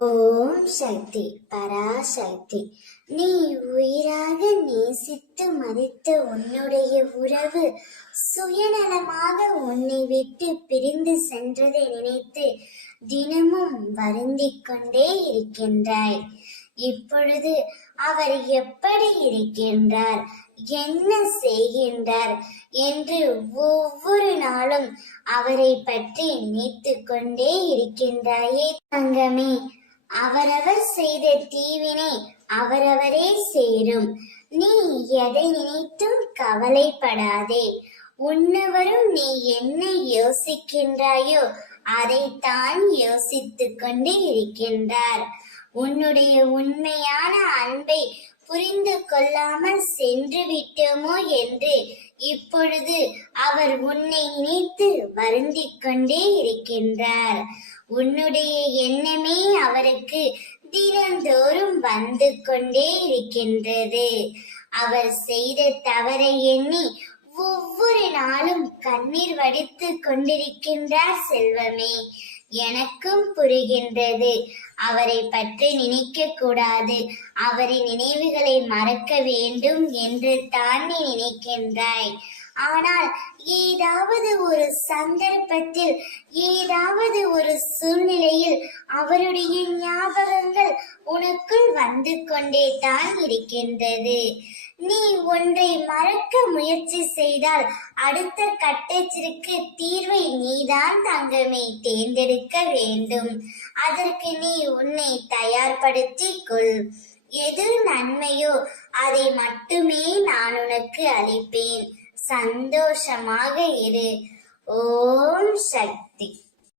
ஓம் சக்தி பராசக்தி. நீ உயிராக நேசித்து மதித்த உன்னுடைய உறவு சுயநலமாக உன்னை விட்டு பிரிந்து சென்றதை நினைத்து தினமும் வருந்திக் கொண்டே இருக்கின்றாய். இப்பொழுது அவர் எப்படி இருக்கின்றார், என்ன செய்கின்றார் என்று ஒவ்வொரு நாளும் அவரை பற்றி நினைத்து கொண்டே இருக்கின்றாயே தங்கமே. அவரவர் செய்த தீவினை அவரவரே சேரும். நீ எதை நினைத்தும் கவலைப்படாதே. உன்னவரும் நீ என்ன யோசிக்கின்றாயோ அதைத்தான் யோசித்துக் கொண்டு இருக்கின்றார். உன்னுடைய உண்மையான அன்பை புரிந்து கொள்ளாமல் சென்று விட்டோமோ என்று இப்பொழுது அவர் உன்னை நினைத்து வருந்திக் கொண்டே இருக்கின்றார். உன்னுடைய எண்ணமே அவருக்கு தினந்தோறும் வந்து கொண்டே இருக்கின்றது. அவர் செய்த தவறை எண்ணி ஒவ்வொரு நாளும் கண்ணீர் வடித்து கொண்டிருக்கின்றார் செல்வமே. எனக்கும் புரிகின்றது. அவரை பற்றி நினைக்க கூடாது, அவரின் நினைவுகளை மறக்க வேண்டும் என்று தான் நீ நினைக்கின்றாய். ஆனால் ஏதாவது ஒரு சந்தர்ப்பத்தில், ஏதாவது ஒரு சூழ்நிலையில் அவருடைய ஞாபகங்கள் உனக்குள் வந்து கொண்டே தான் இருக்கின்றது. நீ ஒன்றை மறக்க முயற்சி செய்தால் அடுத்த கட்டத்திற்கு தீர்வை நீதான் தங்கமே தேர்ந்தெடுக்க வேண்டும். அதற்கு நீ உன்னை தயார்படுத்திக் கொள். எது நன்மையோ அதை மட்டுமே நான் உனக்கு அளிப்பேன். சந்தோஷமாக இரு. ஓம் சக்தி.